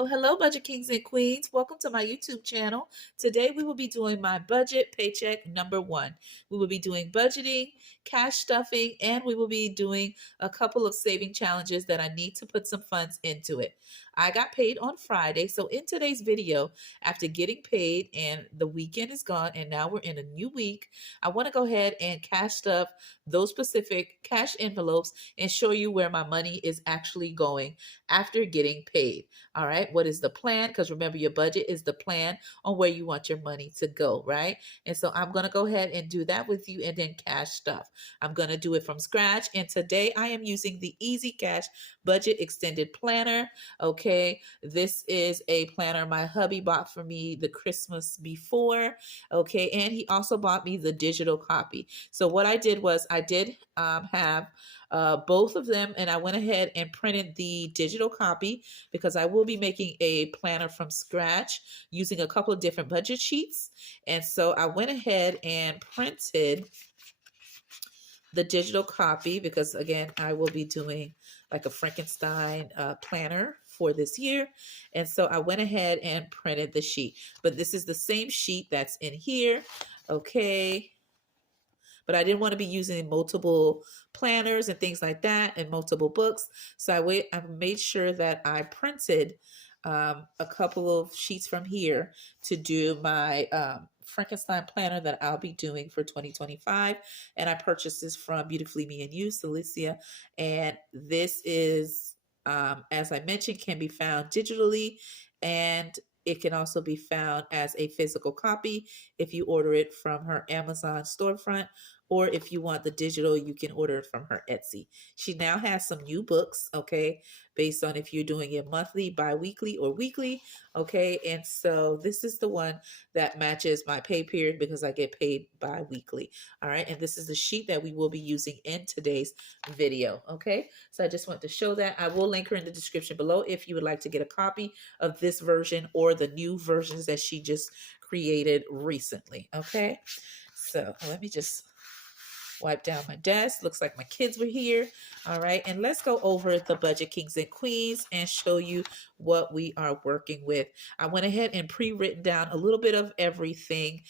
So hello, budget kings and queens. Welcome to my YouTube channel. Today we will be doing my budget paycheck number 1. We will be doing budgeting, cash stuffing, and we will be doing a couple of saving challenges that I need to put some funds into it. I got paid on Friday. So in today's video, after getting paid and the weekend is gone and now we're in a new week, I want to go ahead and cash stuff those specific cash envelopes and show you where my money is actually going after getting paid. All right. What is the plan? Because remember, your budget is the plan on where you want your money to go. Right. And so I'm going to go ahead and do that with you and then cash stuff. I'm going to do it from scratch. And today I am using the Easy Cash Budget Extended Planner. Okay. This is a planner my hubby bought for me the Christmas before. Okay. And he also bought me the digital copy. So what I did was I did have both of them, and I went ahead and printed the digital copy because I will be making a planner from scratch using a couple of different budget sheets. And so I went ahead and printed the digital copy because, again, I will be doing like a Frankenstein planner for this year. And so I went ahead and printed the sheet, but this is the same sheet that's in here. Okay. But I didn't want to be using multiple planners and things like that and multiple books. So I made sure that I printed a couple of sheets from here to do my Frankenstein planner that I'll be doing for 2025. And I purchased this from Beautifully Me and You, Celicia. And this is, as I mentioned, can be found digitally, and it can also be found as a physical copy if you order it from her Amazon storefront, or if you want the digital, you can order it from her Etsy. She now has some new books, okay, based on if you're doing it monthly, bi-weekly, or weekly, okay? And so this is the one that matches my pay period because I get paid bi-weekly, all right? And this is the sheet that we will be using in today's video, okay? So I just want to show that. I will link her in the description below if you would like to get a copy of this version or the new versions that she just created recently, okay? So let me just wipe down my desk. Looks like my kids were here. All right. And let's go over the budget kings and queens and show you what we are working with. I went ahead and pre-written down a little bit of everything,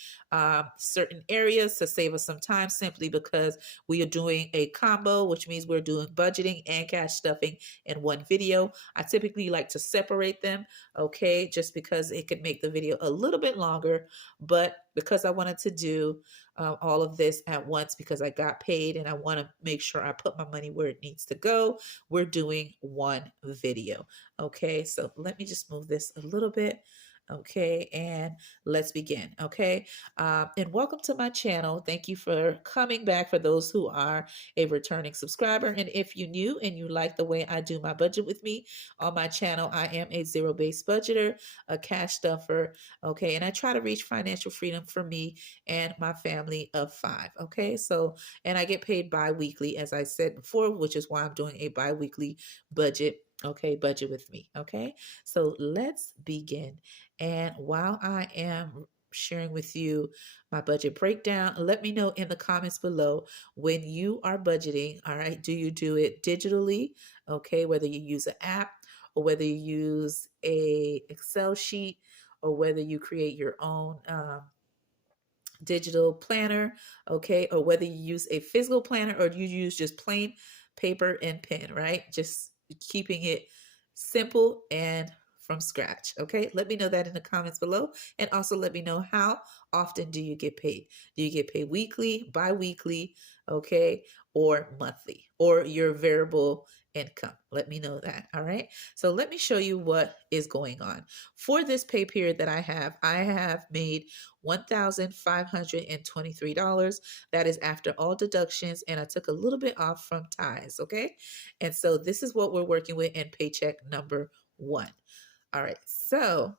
certain areas to save us some time simply because we are doing a combo, which means we're doing budgeting and cash stuffing in one video. I typically like to separate them, okay, just because it could make the video a little bit longer, but because I wanted to do all of this at once because I got paid and I want to make sure I put my money where it needs to go, we're doing one video. Okay, so let me just move this a little bit. Okay, and let's begin. Okay, and welcome to my channel. Thank you for coming back for those who are a returning subscriber. And if you're new and you like the way I do my budget with me on my channel, I am a zero-based budgeter, a cash stuffer. Okay, and I try to reach financial freedom for me and my family of 5. Okay, so, and I get paid bi-weekly, as I said before, which is why I'm doing a bi-weekly budget. Okay, budget with me. Okay, so let's begin. And while I am sharing with you my budget breakdown, let me know in the comments below when you are budgeting. All right, do you do it digitally? Okay, whether you use an app or whether you use a Excel sheet or whether you create your own digital planner, okay, or whether you use a physical planner or you use just plain paper and pen, right? Just keeping it simple and from scratch, okay? Let me know that in the comments below, and also let me know how often do you get paid? Do you get paid weekly, bi-weekly, okay, or monthly, or your variable income? Let me know that, all right? So let me show you what is going on. For this pay period that I have made $1,523. That is after all deductions, and I took a little bit off from tithes, okay? And so this is what we're working with in paycheck number 1. All right, so,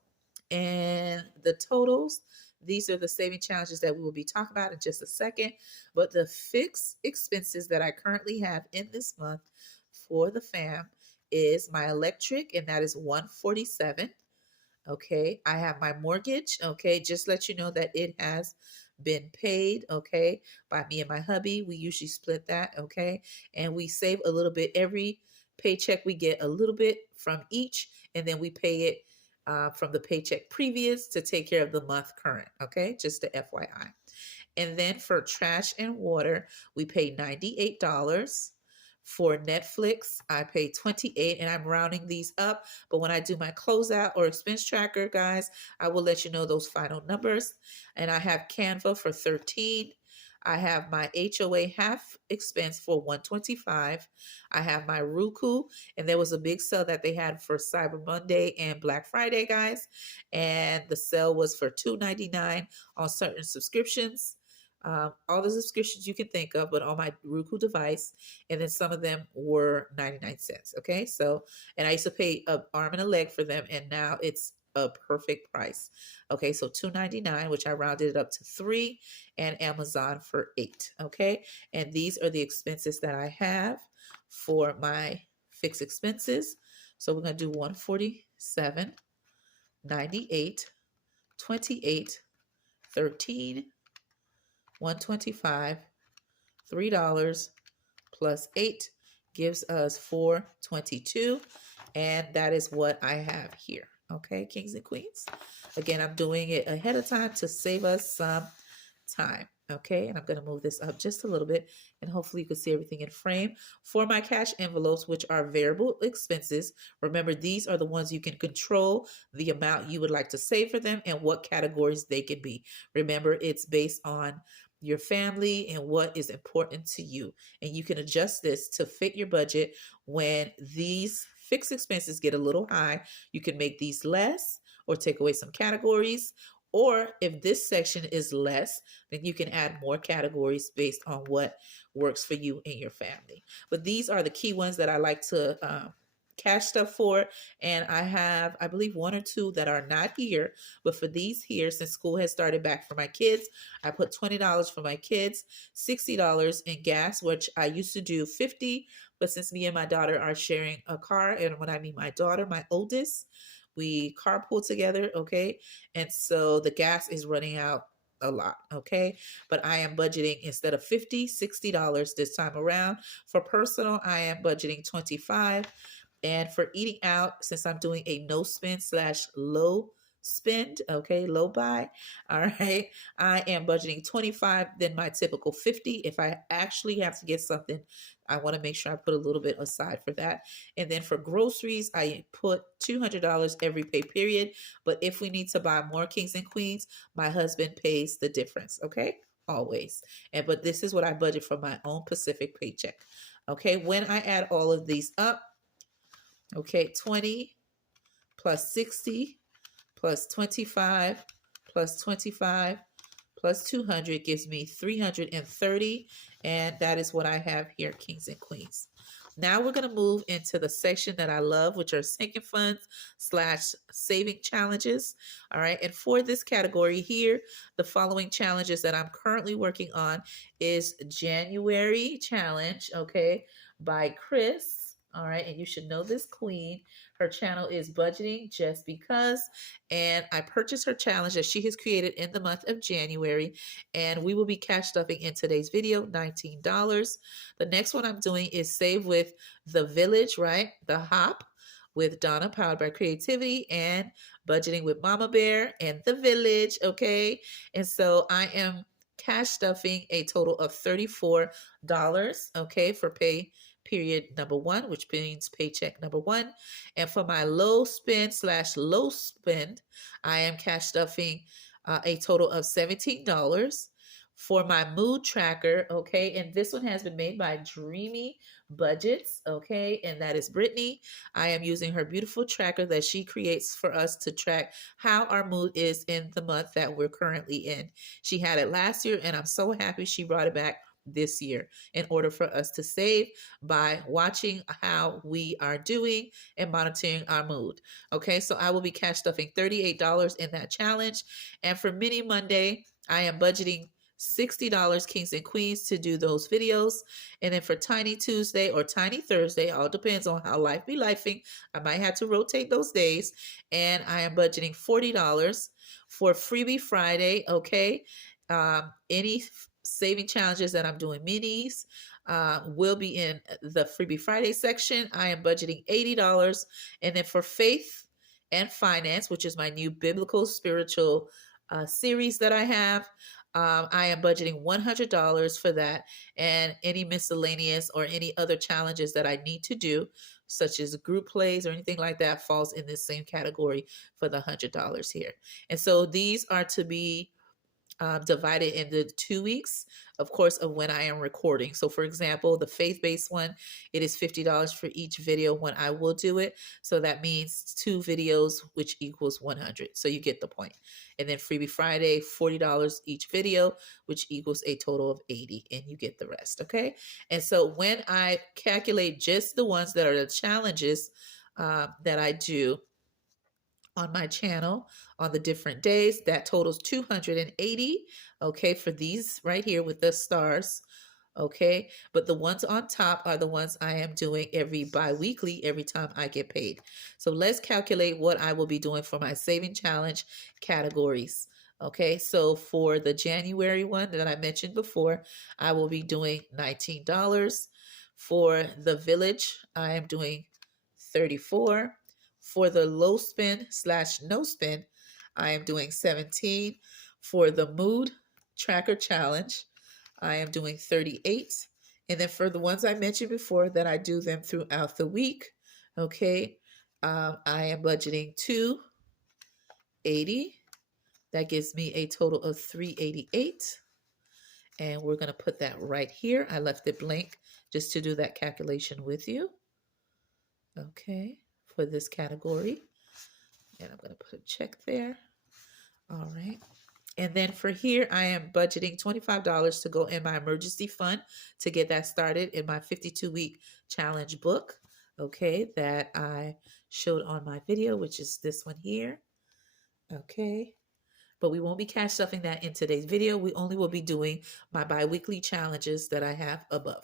and the totals, these are the saving challenges that we will be talking about in just a second. But the fixed expenses that I currently have in this month for the fam is my electric, and that is $147. Okay, I have my mortgage. Okay, just let you know that it has been paid. Okay, by me and my hubby. We usually split that. Okay, and we save a little bit every paycheck. We get a little bit from each, and then we pay it from the paycheck previous to take care of the month current. Okay, just a FYI. And then for trash and water, we pay $98. For Netflix, I pay 28, and I'm rounding these up. But when I do my closeout or expense tracker, guys, I will let you know those final numbers. And I have Canva for 13. I have my HOA half expense for 125. I have my Roku, and there was a big sale that they had for Cyber Monday and Black Friday, guys. And the sale was for $2.99 on certain subscriptions. All the subscriptions you can think of, but on my Roku device, and then some of them were 99 cents. Okay, so, and I used to pay an arm and a leg for them, and now it's a perfect price. Okay, so $2.99, which I rounded it up to 3, and Amazon for 8. Okay, and these are the expenses that I have for my fixed expenses. So we're gonna do 147, 98, 28, 13, 125, $3 plus 8 gives us 422, and that is what I have here. Okay, kings and queens. Again, I'm doing it ahead of time to save us some time. Okay, and I'm going to move this up just a little bit, and hopefully you can see everything in frame. For my cash envelopes, which are variable expenses, remember these are the ones you can control the amount you would like to save for them and what categories they can be. Remember, it's based on your family and what is important to you, and you can adjust this to fit your budget. When these fixed expenses get a little high, you can make these less or take away some categories. Or if this section is less, then you can add more categories based on what works for you and your family. But these are the key ones that I like to cash stuff for. And I have, I believe, 1 or 2 that are not here. But for these here, since school has started back for my kids, I put $20 for my kids, $60 in gas, which I used to do 50. But since me and my daughter are sharing a car, and when I mean my daughter, my oldest, we carpool together, okay? And so the gas is running out a lot, okay? But I am budgeting, instead of $50, $60 this time around. For personal, I am budgeting 25. And for eating out, since I'm doing a no spend / low spend, okay, low buy, all right, I am budgeting 25, then my typical 50. If I actually have to get something, I want to make sure I put a little bit aside for that. And then for groceries, I put $200 every pay period. But if we need to buy more, kings and queens, my husband pays the difference, okay? Always. And but this is what I budget for my own Pacific paycheck. Okay, when I add all of these up, okay, 20 plus 60 plus 25 plus 25 plus 200 gives me 330, and that is what I have here, kings and queens. Now we're going to move into the section that I love, which are sinking funds / saving challenges. All right, and for this category here, the following challenges that I'm currently working on is January challenge, okay, by Chris. All right, and you should know this queen. Her channel is Budgeting Just Because, and I purchased her challenge that she has created in the month of January, and we will be cash stuffing in today's video, $19. The next one I'm doing is Save with the Village, right? The Hop with Donna, powered by creativity, and Budgeting with Mama Bear and the Village, okay? And so I am cash stuffing a total of $34, okay, for pay period number 1, which means paycheck number 1. And for my low spend / low spend, I am cash stuffing a total of $17. For my mood tracker, okay, and this one has been made by DreamyBudgets, okay, and that is Brittany. I am using her beautiful tracker that she creates for us to track how our mood is in the month that we're currently in. She had it last year, and I'm so happy she brought it back this year in order for us to save by watching how we are doing and monitoring our mood. Okay, so I will be cash stuffing $38 in that challenge. And for Mini Monday, I am budgeting $60, kings and queens, to do those videos. And then for Tiny Tuesday or Tiny Thursday, all depends on how life be lifing, I might have to rotate those days, and I am budgeting $40 for Freebie Friday. Okay, any saving challenges that I'm doing minis will be in the Freebie Friday section. I am budgeting $80. And then for Faith and finance, which is my new biblical spiritual series that I have. I am budgeting $100 for that, and any miscellaneous or any other challenges that I need to do, such as group plays or anything like that, falls in this same category for the $100 here. And so these are to be divided into 2 weeks, of course, of when I am recording. So for example, the faith-based one, it is $50 for each video when I will do it. So that means 2 videos, which equals 100. So you get the point. And then Freebie Friday, $40 each video, which equals a total of 80, and you get the rest. Okay. And so when I calculate just the ones that are the challenges that I do on my channel on the different days, that totals 280. Okay, for these right here with the stars. Okay, but the ones on top are the ones I am doing every bi-weekly, every time I get paid. So let's calculate what I will be doing for my saving challenge categories. Okay, so for the January one that I mentioned before, I will be doing $19. For the village, I am doing $34. For the low spend / no spend, I am doing 17. For the mood tracker challenge, I am doing 38. And then for the ones I mentioned before that I do them throughout the week, okay, I am budgeting $280. That gives me a total of $388. And we're going to put that right here. I left it blank just to do that calculation with you. Okay, for this category. And I'm going to put a check there. All right. And then for here, I am budgeting $25 to go in my emergency fund to get that started in my 52-week challenge book, okay, that I showed on my video, which is this one here, okay. But we won't be cash stuffing that in today's video. We only will be doing my bi-weekly challenges that I have above.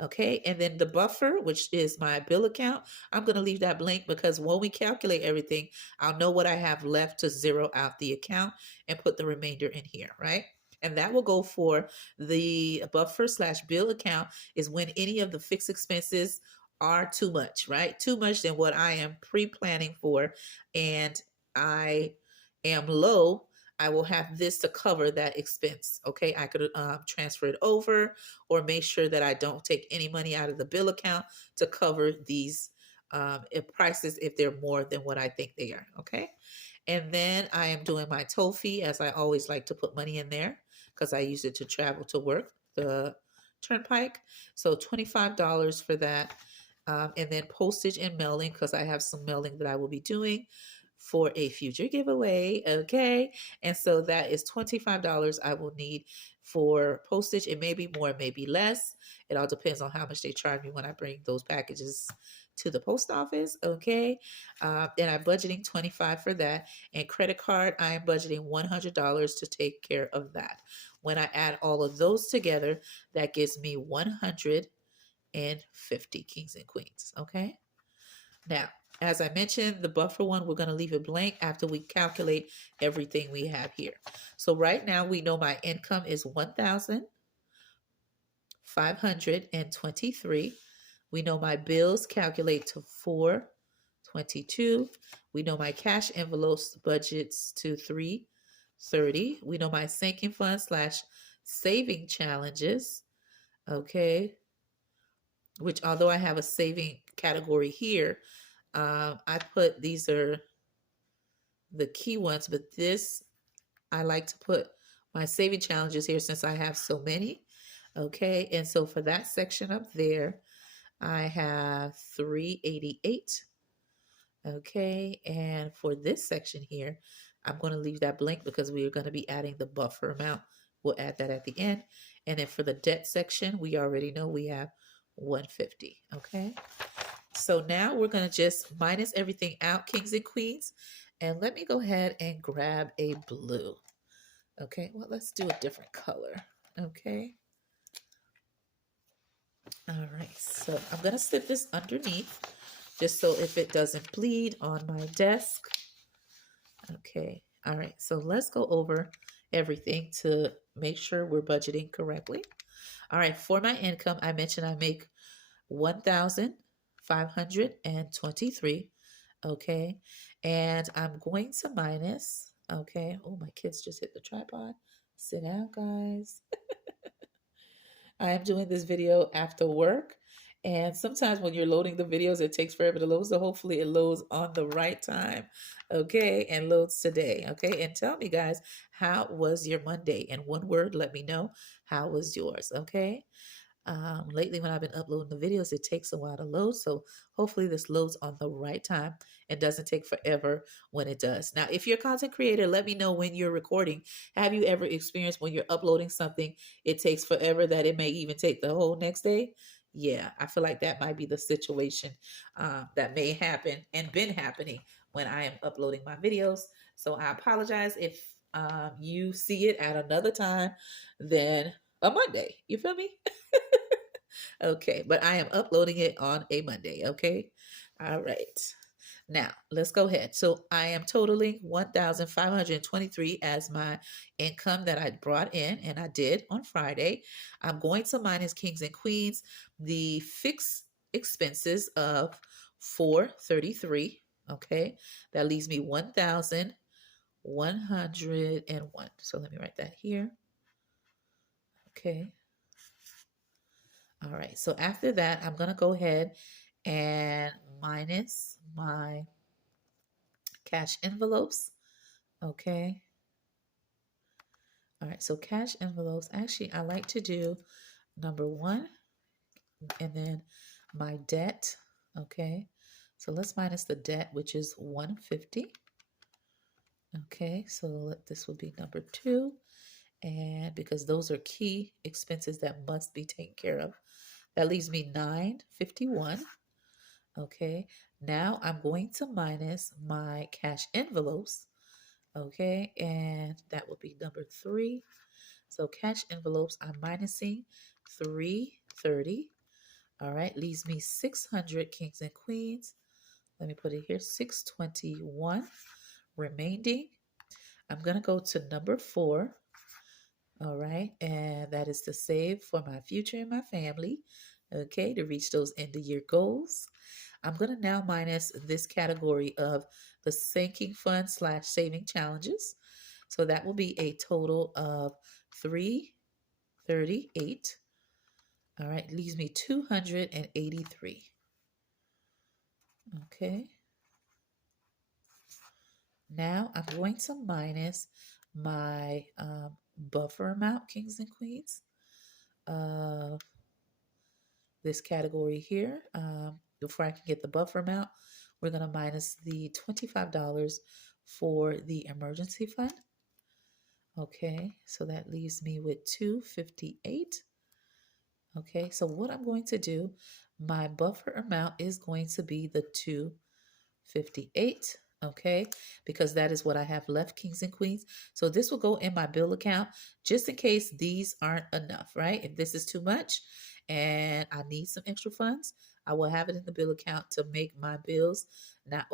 Okay, and then the buffer, which is my bill account, I'm going to leave that blank because when we calculate everything, I'll know what I have left to zero out the account and put the remainder in here, right? And that will go for the buffer / bill account is when any of the fixed expenses are too much, right? Too much than what I am pre-planning for, and I am low. I will have this to cover that expense. Okay, I could transfer it over or make sure that I don't take any money out of the bill account to cover these prices if they're more than what I think they are. Okay, and then I am doing my toll fee, as I always like to put money in there because I use it to travel to work, the turnpike. So $25 for that. And then postage and mailing, because I have some mailing that I will be doing for a future giveaway. Okay. And so that is $25 I will need for postage. It may be more, it may be less. It all depends on how much they charge me when I bring those packages to the post office. Okay. And I'm budgeting $25 for that. And credit card, I am budgeting $100 to take care of that. When I add all of those together, that gives me 150 kings and queens. Okay. Now, as I mentioned, the buffer one, we're going to leave it blank after we calculate everything we have here. So right now we know my income is $1,523. We know my bills calculate to $422. We know my cash envelopes budgets to $330. We know my sinking fund / saving challenges, okay, which although I have a saving category here, I put these are the key ones, but this I like to put my saving challenges here since I have so many. Okay, and so for that section up there, I have 388. Okay, and for this section here, I'm going to leave that blank because we are going to be adding the buffer amount. We'll add that at the end. And then for the debt section, we already know we have 150. Okay. So now we're going to just minus everything out, kings and queens. And let me go ahead and grab a blue. Okay, well, let's do a different color. Okay. All right, so I'm going to slip this underneath just so if it doesn't bleed on my desk. Okay, all right, so let's go over everything to make sure we're budgeting correctly. All right, for my income, I mentioned I make $1,523. Okay. And I'm going to minus, okay. Oh, my kids just hit the tripod. Sit down, guys. I am doing this video after work. And sometimes when you're loading the videos, it takes forever to load. So hopefully it loads on the right time. Okay. And loads today. Okay. And tell me, guys, how was your Monday? In one word, let me know how was yours. Okay. Lately, when I've been uploading the videos, it takes a while to load. So hopefully this loads on the right time and doesn't take forever when it does. Now, if you're a content creator, let me know when you're recording. Have you ever experienced when you're uploading something, it takes forever that it may even take the whole next day? Yeah, I feel like that might be the situation that may happen and been happening when I am uploading my videos. So I apologize if you see it at another time than a Monday. You feel me? Okay, but I am uploading it on a Monday. Okay. All right. Now let's go ahead. So I am totaling 1,523 as my income that I brought in, and I did on Friday. I'm going to minus kings and queens, the fixed expenses of 433. Okay, that leaves me 1,101. So let me write that here. Okay. All right, so after that, I'm going to go ahead and minus my cash envelopes. Okay. All right, so cash envelopes, actually, I like to do number one and then my debt. Okay. So let's minus the debt, which is 150. Okay, so this will be number two. And because those are key expenses that must be taken care of, that leaves me 951. Okay, now I'm going to minus my cash envelopes. Okay, and that will be number three. So cash envelopes, I'm minusing 330. All right, leaves me 600 kings and queens. Let me put it here, 621 remaining. I'm going to go to number four. All right, and that is to save for my future and my family. Okay, to reach those end of year goals. I'm going to now minus this category of the sinking fund / saving challenges. So that will be a total of 338. All right, leaves me 283. Okay. Now I'm going to minus my buffer amount, kings and queens, of this category here. Before I can get the buffer amount, we're going to minus the $25 for the emergency fund. Okay, so that leaves me with 258. Okay, so what I'm going to do, my buffer amount is going to be the 258. Okay, because that is what I have left, kings and queens. So this will go in my bill account just in case these aren't enough, right? If this is too much and I need some extra funds, I will have it in the bill account to make my bills not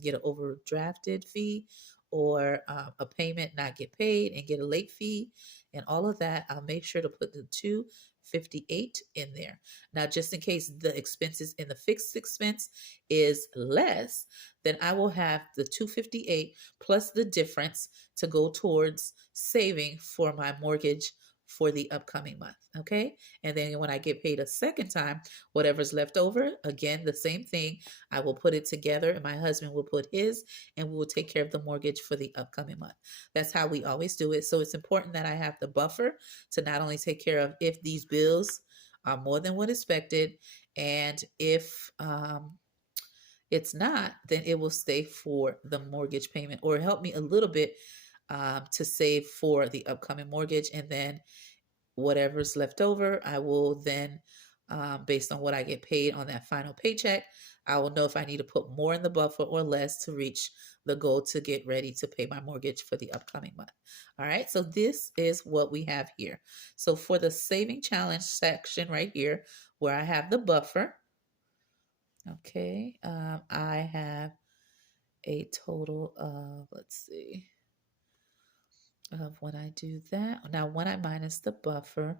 get an overdrafted fee or a payment not get paid and get a late fee and all of that. I'll make sure to put the 258 in there. Now, just in case the expenses in the fixed expense is less, then I will have the 258 plus the difference to go towards saving for my mortgage for the upcoming month. Okay. And then when I get paid a second time, whatever's left over, again, the same thing, I will put it together and my husband will put his and we will take care of the mortgage for the upcoming month. That's how we always do it. So it's important that I have the buffer to not only take care of if these bills are more than what expected, and if it's not, then it will stay for the mortgage payment or help me a little bit to save for the upcoming mortgage. And then whatever's left over, I will then, based on what I get paid on that final paycheck, I will know if I need to put more in the buffer or less to reach the goal to get ready to pay my mortgage for the upcoming month. All right, so this is what we have here. So for the saving challenge section right here, where I have the buffer, okay, I have a total of, let's see, of when I do that. Now, when I minus the buffer,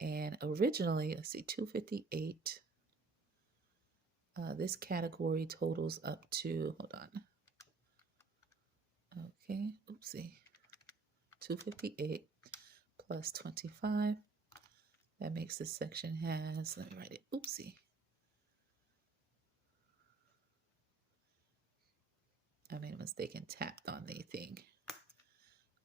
and originally, let's see, 258 This category totals up to, hold on. Okay, oopsie. 258 plus 25. That makes this section has, let me write it, oopsie. I made a mistake and tapped on the thing.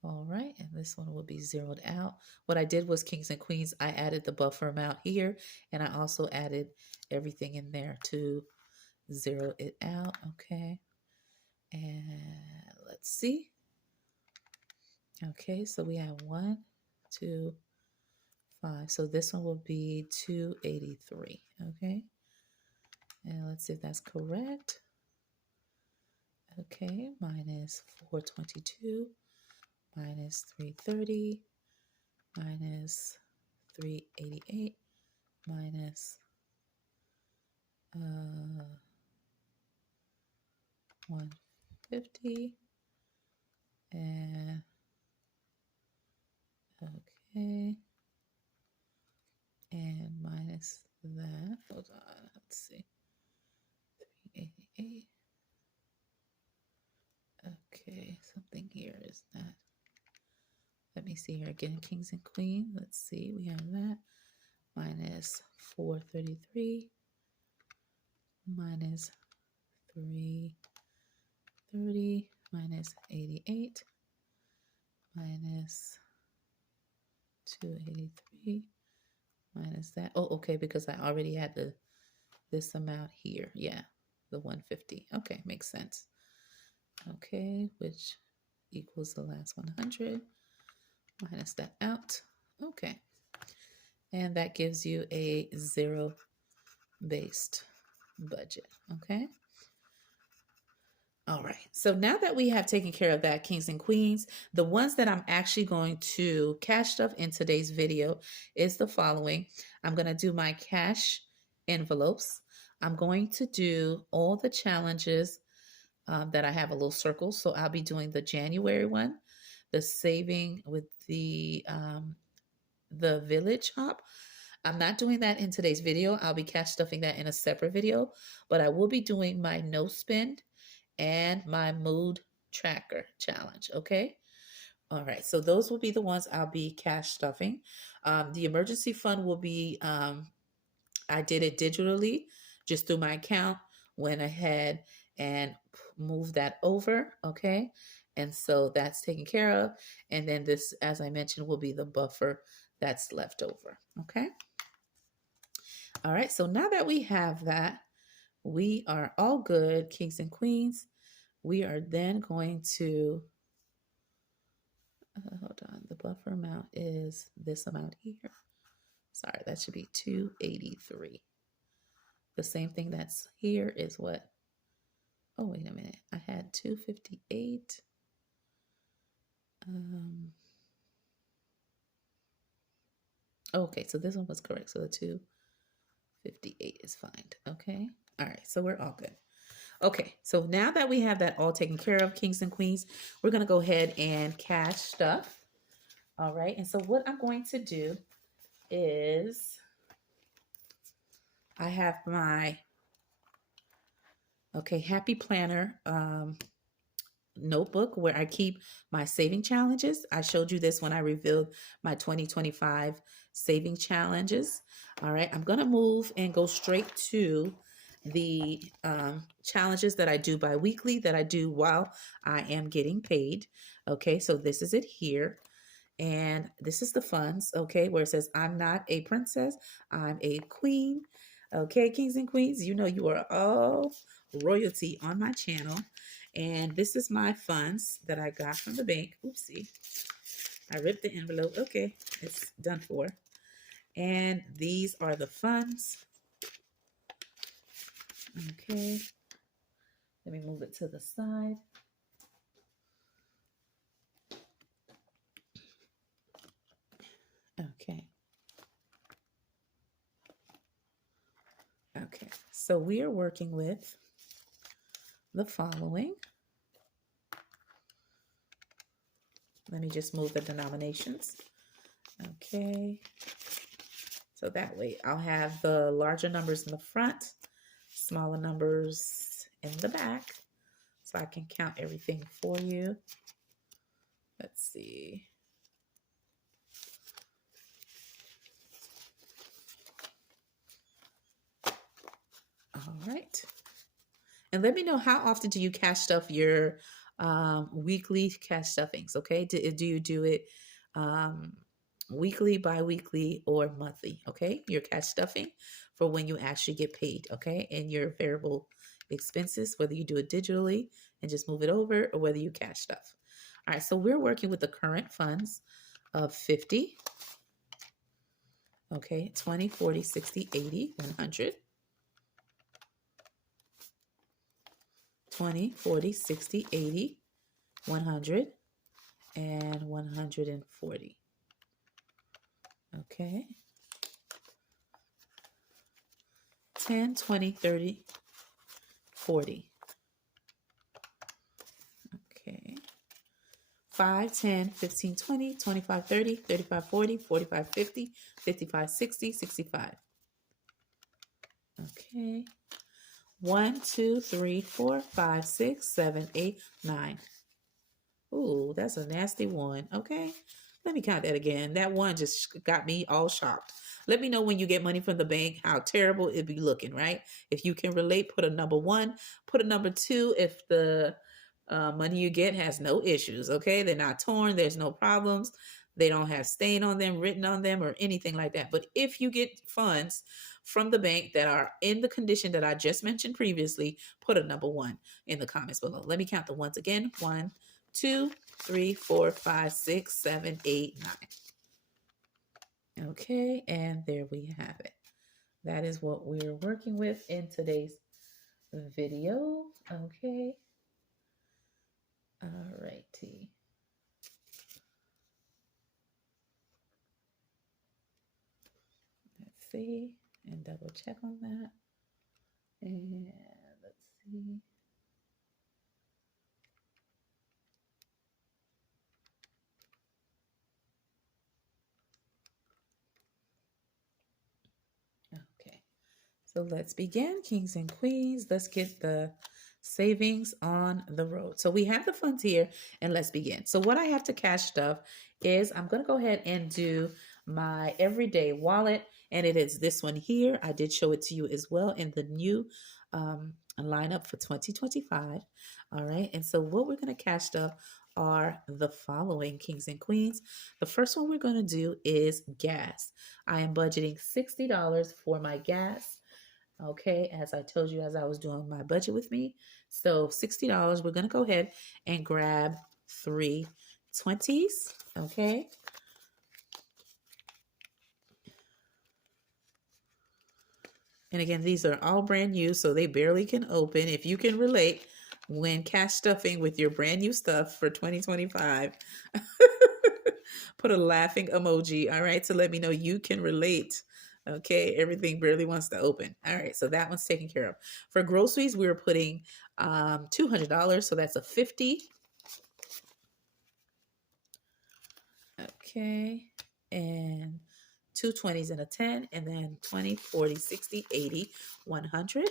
All right, and this one will be zeroed out. What I did was kings and queens. I added the buffer amount here, and I also added everything in there to zero it out. Okay, and let's see. Okay, so we have 1, 2, 5. So this one will be 283. Okay, and let's see if that's correct. Okay, minus 422, minus 330, minus 388, minus 150, and okay, and minus that. Hold on, let's see, 388. Okay, something here is not. Let me see here again. Kings and queen. Let's see. We have that. Minus 433. Minus 330. Minus 88. Minus 283. Minus that. Oh, okay, because I already had this amount here. Yeah, the 150. Okay, makes sense. Okay, which equals the last 100. Minus that out. Okay. And that gives you a zero-based budget. Okay. All right. So now that we have taken care of that, kings and queens, the ones that I'm actually going to cash stuff in today's video is the following. I'm going to do my cash envelopes. I'm going to do all the challenges that I have a little circle. So I'll be doing the January one, the saving with the village hop. I'm not doing that in today's video. I'll be cash stuffing that in a separate video, but I will be doing my no spend and my mood tracker challenge. Okay. All right. So those will be the ones I'll be cash stuffing. The emergency fund will be, I did it digitally just through my account, went ahead and moved that over. Okay. And so that's taken care of. And then this, as I mentioned, will be the buffer that's left over. Okay. All right. So now that we have that, we are all good, kings and queens. We are then going to, hold on, the buffer amount is this amount here. Sorry, that should be 283. The same thing that's here is what? Oh, wait a minute. I had 258. Okay, so this one was correct. So the 258 is fine. Okay. All right. So we're all good. Okay. So now that we have that all taken care of, kings and queens, we're going to go ahead and cash stuff. All right. And so what I'm going to do is I have my, Happy Planner notebook where I keep my saving challenges. I showed you this when I revealed my 2025 saving challenges. All right, I'm going to move and go straight to the challenges that I do bi-weekly, that I do while I am getting paid. Okay, so this is it here. And this is the funds, okay, where it says, I'm not a princess, I'm a queen. Okay, kings and queens, you know you are all royalty on my channel. And this is my funds that I got from the bank. Oopsie. I ripped the envelope. Okay, it's done for. And these are the funds. Okay. Let me move it to the side. Okay. Okay. So we are working with the following. Let me just move the denominations. Okay. So that way I'll have the larger numbers in the front, smaller numbers in the back so I can count everything for you. Let's see. All right. And let me know, how often do you cash stuff your weekly cash stuffings? Okay. Do you do it weekly, bi-weekly, or monthly? Okay. Your cash stuffing for when you actually get paid. Okay. And your variable expenses, whether you do it digitally and just move it over, or whether you cash stuff. All right. So we're working with the current funds of 50. Okay. 20, 40, 60, 80, 100. 20, 40, 60, 80, 100, and 140. Okay. 10, 20, 30, 40. Okay. 5, 10, 15, 20, 25, 30, 35, 40, 45, 50, 55, 60, 65. Okay. 1, 2, 3, 4, 5, 6, 7, 8, 9. Ooh, that's a nasty one. Okay. Let me count that again. That one just got me all shocked. Let me know when you get money from the bank how terrible it'd be looking, right? If you can relate, put a number 1, put a number 2 if the money you get has no issues, okay? They're not torn, there's no problems, they don't have stain on them, written on them, or anything like that. But if you get funds from the bank that are in the condition that I just mentioned previously, put a number 1 in the comments below. Let me count the ones again. 1, 2, 3, 4, 5, 6, 7, 8, 9. Okay, and there we have it. That is what we're working with in today's video. Okay. All righty. Let's see and double check on that. And let's see. Okay, so let's begin, kings and queens. Let's get the savings on the road. So we have the funds here, and let's begin. So what I have to cash stuff is I'm going to go ahead and do my everyday wallet, and it is this one here. I did show it to you as well in the new lineup for 2025. All right, and so what we're going to cash stuff are the following, kings and queens. The first one we're going to do is gas. I am budgeting $60 for my gas. Okay, as I told you as I was doing my budget with me. So $60, we're going to go ahead and grab 3 20s. Okay. And again, these are all brand new, so they barely can open. If you can relate when cash stuffing with your brand new stuff for 2025, put a laughing emoji, all right, to let me know you can relate. Okay, everything barely wants to open. All right, so that one's taken care of. For groceries, we were putting $200, so that's a 50. Okay, and 2 20s and a 10, and then 20, 40, 60, 80, 100,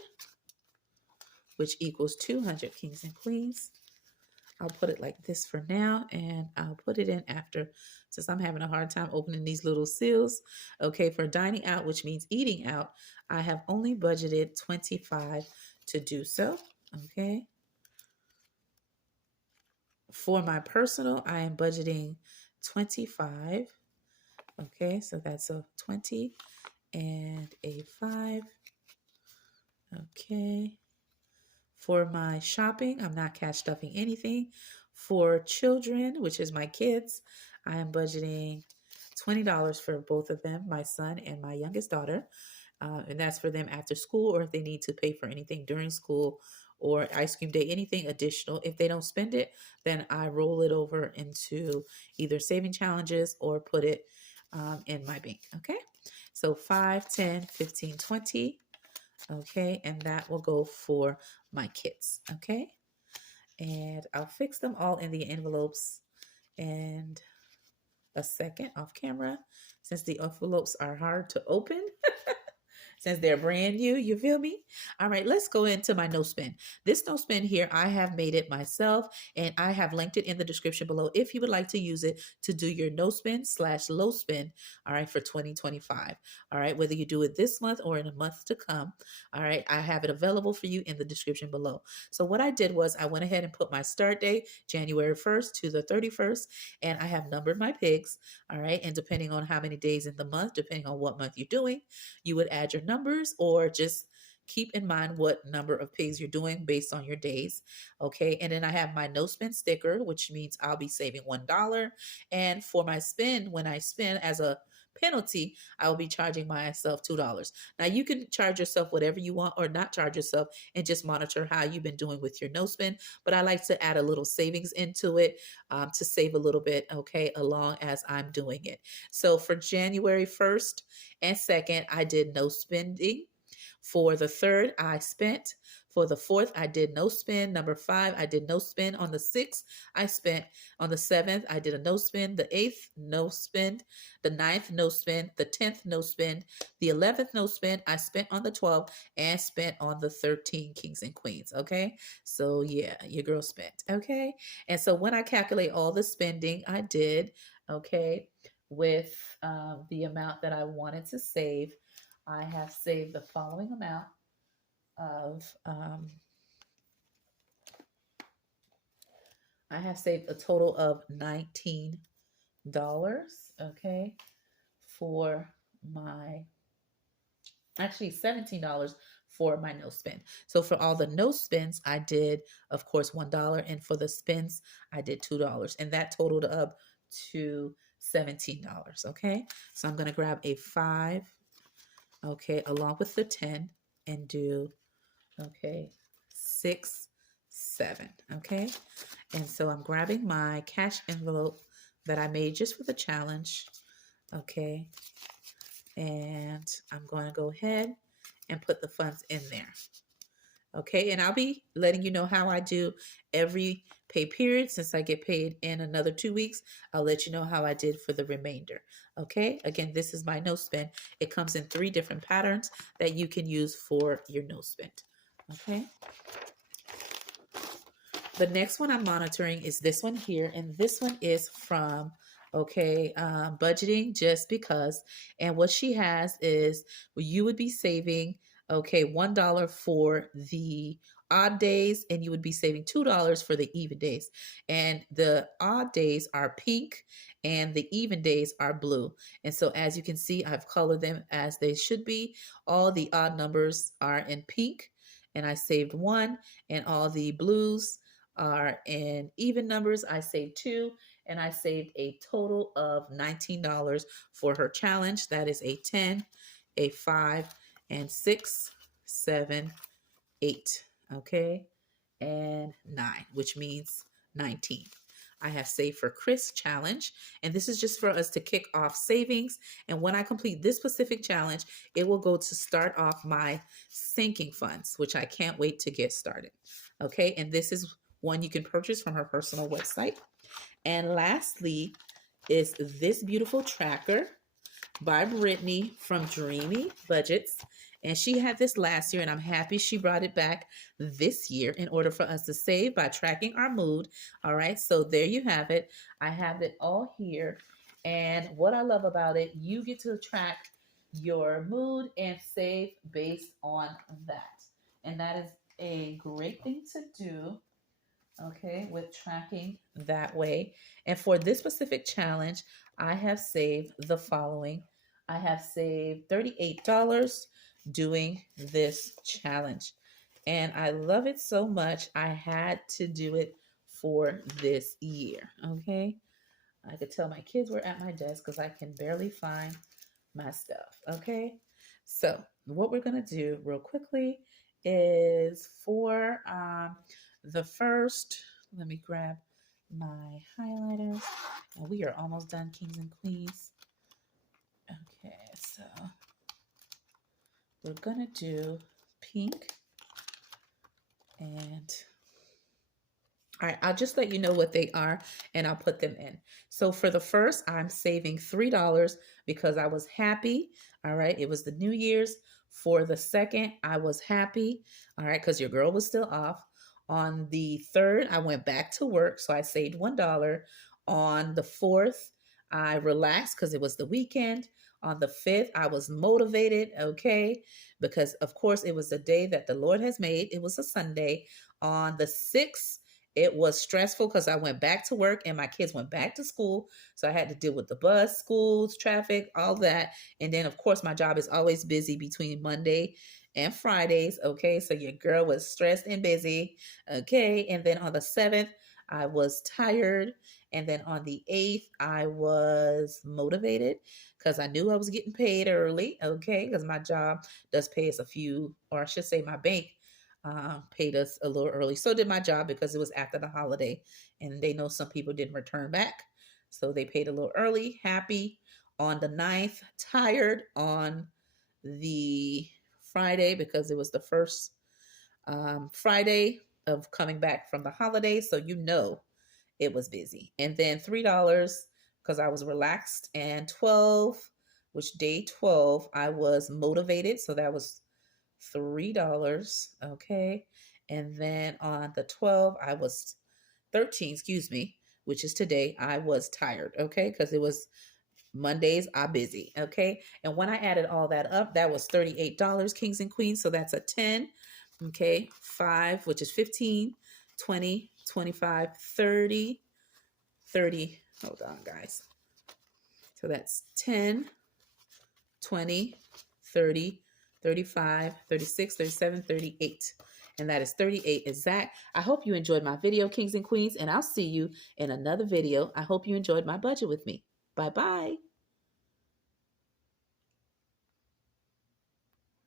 which equals 200, kings and queens. I'll put it like this for now, and I'll put it in after, since I'm having a hard time opening these little seals. Okay, for dining out, which means eating out, I have only budgeted 25 to do so. Okay. For my personal, I am budgeting 25. Okay, so that's a 20 and a 5. Okay. For my shopping, I'm not cash stuffing anything. For children, which is my kids, I am budgeting $20 for both of them, my son and my youngest daughter. And that's for them after school, or if they need to pay for anything during school or ice cream day, anything additional. If they don't spend it, then I roll it over into either saving challenges or put it in my bank. Okay. So 5, 10, 15, 20. Okay, and that will go for my kids. Okay, and I'll fix them all in the envelopes in a second off camera, since the envelopes are hard to open. since they're brand new. You feel me? All right, let's go into my no spend. This no spend here, I have made it myself, and I have linked it in the description below if you would like to use it to do your no spend / low spend, all right, for 2025. All right, whether you do it this month or in a month to come, all right, I have it available for you in the description below. So what I did was I went ahead and put my start date, January 1st to the 31st, and I have numbered my pigs, all right, and depending on how many days in the month, depending on what month you're doing, you would add your numbers or just keep in mind what number of pigs you're doing based on your days. Okay. And then I have my no spend sticker, which means I'll be saving $1. And for my spend, when I spend as a penalty, I will be charging myself $2. Now you can charge yourself whatever you want or not charge yourself and just monitor how you've been doing with your no spend. But I like to add a little savings into it to save a little bit, okay, along as I'm doing it. So for January 1st and 2nd, I did no spending. For the 3rd, I spent. For the 4th, I did no spend. Number 5, I did no spend. On the 6th, I spent. On the 7th, I did a no spend. The 8th, no spend. The 9th, no spend. The 10th, no spend. The 11th, no spend. I spent on the 12th and spent on the 13 kings and queens. Okay. So yeah, your girl spent. Okay. And so when I calculate all the spending I did, okay, with the amount that I wanted to save, I have saved the following amount of, I have saved a total of $19, okay, for my, actually $17 for my no spend. So for all the no spends, I did, of course, $1. And for the spends, I did $2. And that totaled up to $17, okay? So I'm going to grab a 5, okay, along with the 10 and do, okay, 6, 7, okay? And so I'm grabbing my cash envelope that I made just for the challenge, okay? And I'm going to go ahead and put the funds in there. Okay, and I'll be letting you know how I do every pay period. Since I get paid in another 2 weeks, I'll let you know how I did for the remainder. Okay, again, this is my no spend. It comes in 3 different patterns that you can use for your no spend. Okay. The next one I'm monitoring is this one here, and this one is from, okay, Budgeting Just Because. And what she has is, well, you would be saving, okay, $1 for the odd days, and you would be saving $2 for the even days. And the odd days are pink, and the even days are blue. And so as you can see, I've colored them as they should be. All the odd numbers are in pink, and I saved 1, and all the blues are in even numbers. I saved 2, and I saved a total of $19 for her challenge. That is a 10, a 5, and 6, 7, 8, okay, and 9, which means 19. I have saved for Chris challenge, and this is just for us to kick off savings. And when I complete this specific challenge, it will go to start off my sinking funds, which I can't wait to get started. Okay, and this is one you can purchase from her personal website. And lastly is this beautiful tracker by Brittany from DreamyBudgets. And she had this last year, and I'm happy she brought it back this year in order for us to save by tracking our mood. All right, so there you have it. I have it all here. And what I love about it, you get to track your mood and save based on that. And that is a great thing to do, okay, with tracking that way. And for this specific challenge, I have saved the following. I have saved $38 doing this challenge. And I love it so much, I had to do it for this year, okay? I could tell my kids were at my desk because I can barely find my stuff, okay? So what we're going to do real quickly is for the first, let me grab my highlighters. And we are almost done, kings and queens. Okay, so we're going to do pink. And all right, I'll just let you know what they are and I'll put them in. So for the first, I'm saving $3 because I was happy. All right, it was the New Year's For the 2nd, I was happy, all right, because your girl was still off. On the 3rd, I went back to work, so I saved $1. On the 4th, I relaxed because it was the weekend. On the 5th, I was motivated, okay, because of course it was the day that the Lord has made. It was a Sunday. On the 6th, it was stressful because I went back to work and my kids went back to school. So I had to deal with the bus, schools, traffic, all that. And then, of course, my job is always busy between Monday and Fridays. Okay. So your girl was stressed and busy. Okay. And then on the 7th, I was tired. And then on the 8th, I was motivated because I knew I was getting paid early. Okay. Because my job does pay us a few, or I should say, my bank paid us a little early. So did my job because it was after the holiday and they know some people didn't return back. So they paid a little early. Happy on the 9th, tired on the Friday because it was the first Friday of coming back from the holidays. So you know it was busy. And then $3 because I was relaxed. And 12, which day 12, I was motivated. So that was $3. Okay. And then on the 12, I was 13, excuse me, which is today, I was tired. Okay. Because it was Mondays are busy. Okay. And when I added all that up, that was $38, kings and queens. So that's a 10. Okay. 5, which is 15, 20, 25, 30, 30. Hold on, guys. So that's 10, 20, 30, 35, 36, 37, 38. And that is 38 exact. I hope you enjoyed my video, kings and queens, and I'll see you in another video. I hope you enjoyed my budget with me. Bye-bye.